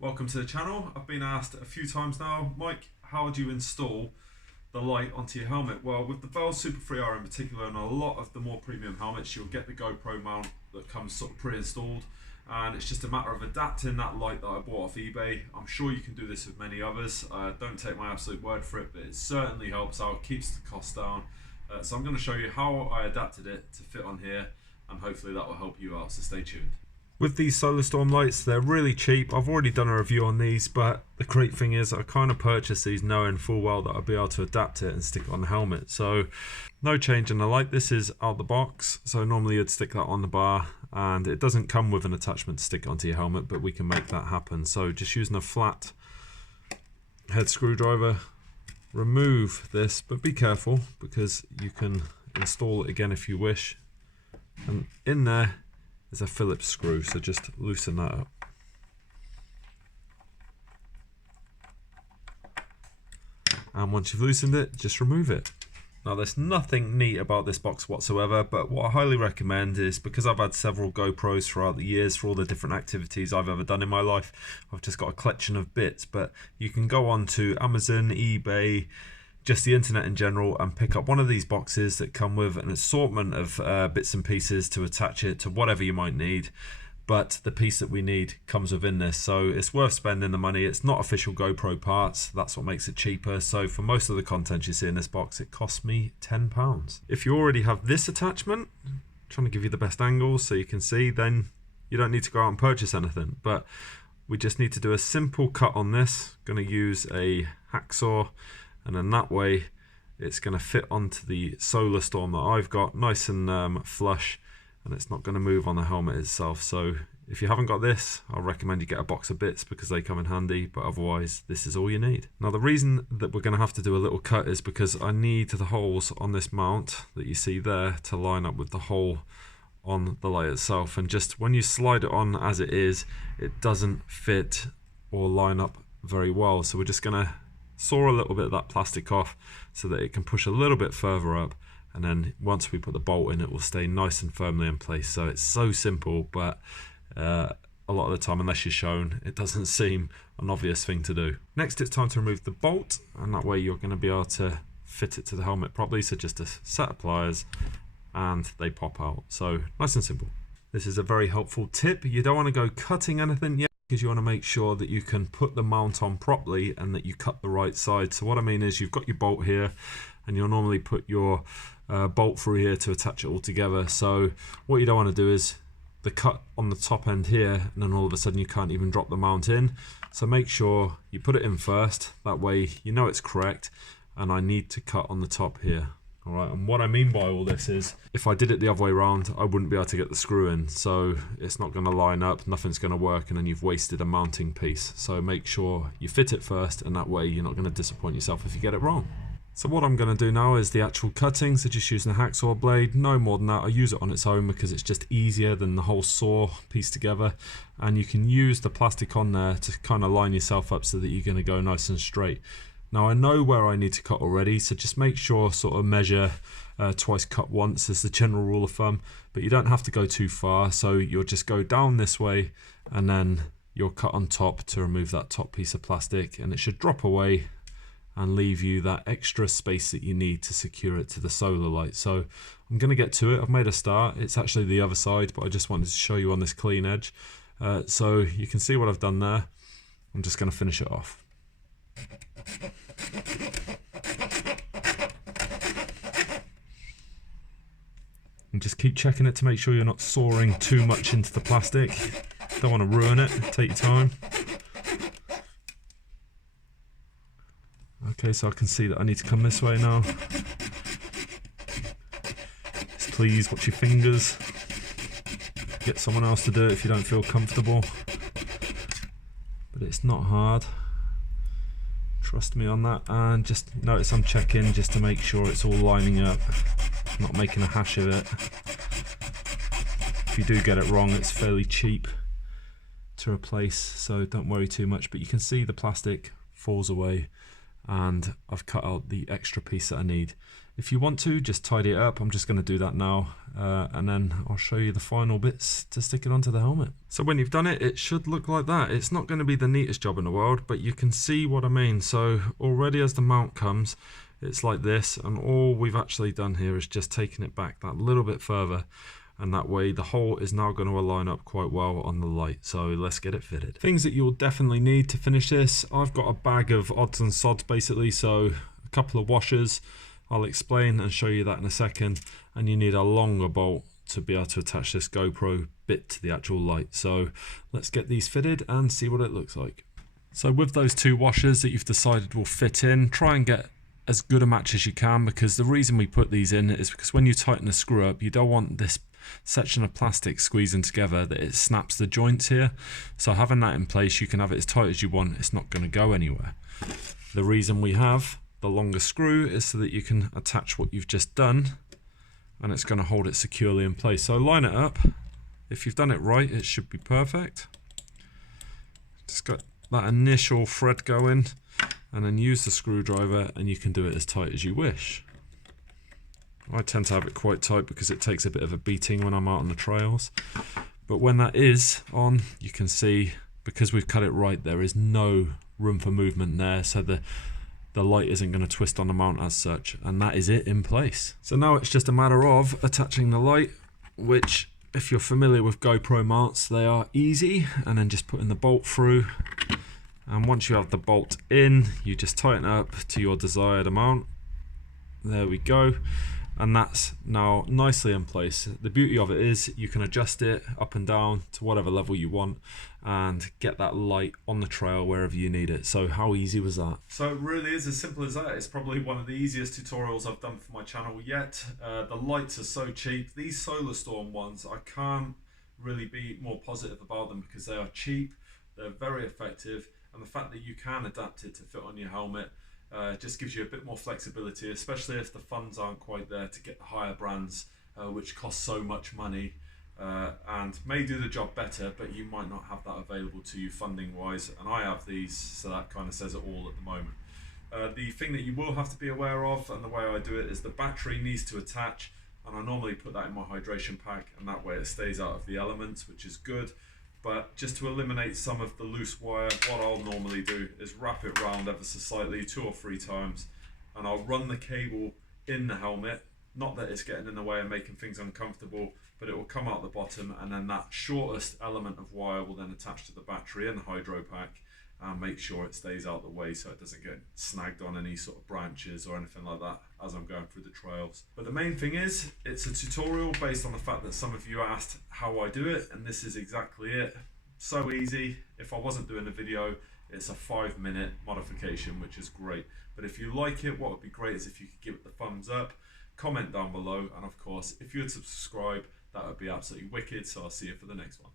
Welcome to the channel. I've been asked a few times now, Mike, how do you install the light onto your helmet? Well, with the Bell Super 3R in particular, and a lot of the more premium helmets, you'll get the GoPro mount that comes sort of pre-installed, and it's just a matter of adapting that light that I bought off eBay. I'm sure you can do this with many others. Don't take my absolute word for it, but it certainly helps out, keeps the cost down. So I'm going to show you how I adapted it to fit on here, and hopefully that will help you out, so stay tuned. With these Solar Storm lights, they're really cheap. I've already done a review on these, but the great thing is I kind of purchased these knowing full well that I'll be able to adapt it and stick it on the helmet. So no change in the light. This is out the box. So normally you'd stick that on the bar, and it doesn't come with an attachment to stick it onto your helmet, but we can make that happen. So just using a flat head screwdriver, remove this, but be careful because you can install it again if you wish. And in there is a Phillips screw, so just loosen that up. And once you've loosened it, just remove it. Now there's nothing neat about this box whatsoever, but what I highly recommend is, because I've had several GoPros throughout the years for all the different activities I've ever done in my life, I've just got a collection of bits, but you can go on to Amazon, eBay, just the internet in general, and pick up one of these boxes that come with an assortment of bits and pieces to attach it to whatever you might need. But the piece that we need comes within this, so it's worth spending the money. It's not official GoPro parts, that's what makes it cheaper. So for most of the content you see in this box, it cost me £10. If you already have this attachment, I'm trying to give you the best angles so you can see, then you don't need to go out and purchase anything. But we just need to do a simple cut on this. I'm going to use a hacksaw, and then that way it's going to fit onto the Solar Storm that I've got nice and flush, and it's not going to move on the helmet itself. So if you haven't got this, I'll recommend you get a box of bits because they come in handy, but otherwise this is all you need. Now the reason that we're going to have to do a little cut is because I need the holes on this mount that you see there to line up with the hole on the light itself, and just when you slide it on as it is, it doesn't fit or line up very well. So we're just going to saw a little bit of that plastic off so that it can push a little bit further up, and then once we put the bolt in, it will stay nice and firmly in place. So it's so simple, but a lot of the time, unless you're shown, it doesn't seem an obvious thing to do. Next, it's time to remove the bolt, and that way you're going to be able to fit it to the helmet properly. So just a set of pliers and they pop out. So nice and simple. This is a very helpful tip. You don't want to go cutting anything yet, because you want to make sure that you can put the mount on properly and that you cut the right side. So what I mean is, you've got your bolt here, and you'll normally put your bolt through here to attach it all together. So what you don't want to do is the cut on the top end here, and then all of a sudden you can't even drop the mount in. So make sure you put it in first, that way you know it's correct. And I need to cut on the top here. Alright, and what I mean by all this is, if I did it the other way around, I wouldn't be able to get the screw in, so it's not going to line up, nothing's going to work, and then you've wasted a mounting piece. So make sure you fit it first, and that way you're not going to disappoint yourself if you get it wrong. So what I'm going to do now is the actual cutting, so just using a hacksaw blade, no more than that. I use it on its own because it's just easier than the whole saw piece together, and you can use the plastic on there to kind of line yourself up so that you're going to go nice and straight. Now I know where I need to cut already, so just make sure sort of measure twice, cut once is the general rule of thumb, but you don't have to go too far. So you'll just go down this way, and then you'll cut on top to remove that top piece of plastic, and it should drop away and leave you that extra space that you need to secure it to the solar light. So I'm going to get to it. I've made a start. It's actually the other side, but I just wanted to show you on this clean edge. So you can see what I've done there. I'm just going to finish it off. And just keep checking it to make sure you're not sawing too much into the plastic. Don't want to ruin it, take your time. Okay, so I can see that I need to come this way now. Just please watch your fingers. Get someone else to do it if you don't feel comfortable. But it's not hard. Trust me on that, and just notice I'm checking just to make sure it's all lining up, not making a hash of it. If you do get it wrong, it's fairly cheap to replace, so don't worry too much. But you can see the plastic falls away, and I've cut out the extra piece that I need. If you want to, just tidy it up. I'm just going to do that now, and then I'll show you the final bits to stick it onto the helmet. So when you've done it, it should look like that. It's not going to be the neatest job in the world, but you can see what I mean. So already as the mount comes, it's like this, and all we've actually done here is just taken it back that little bit further, and that way the hole is now going to align up quite well on the light. So let's get it fitted. Things that you'll definitely need to finish this: I've got a bag of odds and sods basically, so a couple of washers. I'll explain and show you that in a second, and you need a longer bolt to be able to attach this GoPro bit to the actual light. So let's get these fitted and see what it looks like. So with those two washers that you've decided will fit in, try and get as good a match as you can, because the reason we put these in is because when you tighten a screw up, you don't want this section of plastic squeezing together that it snaps the joints here. So having that in place, you can have it as tight as you want. It's not going to go anywhere. The reason we have the longer screw is so that you can attach what you've just done, and it's going to hold it securely in place. So line it up. If you've done it right, it should be perfect. Just got that initial thread going, and then use the screwdriver, and you can do it as tight as you wish. I tend to have it quite tight because it takes a bit of a beating when I'm out on the trails. But when that is on, you can see, because we've cut it right, there is no room for movement there, so the light isn't going to twist on the mount as such, and that is it in place. So now it's just a matter of attaching the light, which, if you're familiar with GoPro mounts, they are easy, and then just putting the bolt through. And once you have the bolt in, you just tighten up to your desired amount. There we go. And that's now nicely in place. The beauty of it is you can adjust it up and down to whatever level you want and get that light on the trail wherever you need it. So how easy was that? So it really is as simple as that. It's probably one of the easiest tutorials I've done for my channel yet. The lights are so cheap. These Solar Storm ones, I can't really be more positive about them because they are cheap, they're very effective, and the fact that you can adapt it to fit on your helmet just gives you a bit more flexibility, especially if the funds aren't quite there to get the higher brands, which cost so much money and may do the job better, but you might not have that available to you funding wise, and I have these, so that kind of says it all at the moment. The thing that you will have to be aware of, and the way I do it, is the battery needs to attach, and I normally put that in my hydration pack, and that way it stays out of the elements, which is good. But just to eliminate some of the loose wire, what I'll normally do is wrap it round ever so slightly 2 or 3 times, and I'll run the cable in the helmet. Not that it's getting in the way and making things uncomfortable, but it will come out the bottom, and then that shortest element of wire will then attach to the battery in the hydro pack and make sure it stays out the way so it doesn't get snagged on any sort of branches or anything like that as I'm going through the trails. But the main thing is, it's a tutorial based on the fact that some of you asked how I do it, and this is exactly it. So easy. If I wasn't doing a video, it's a 5-minute modification, which is great. But if you like it, what would be great is if you could give it the thumbs up, comment down below, and of course, if you would subscribe, that would be absolutely wicked. So I'll see you for the next one.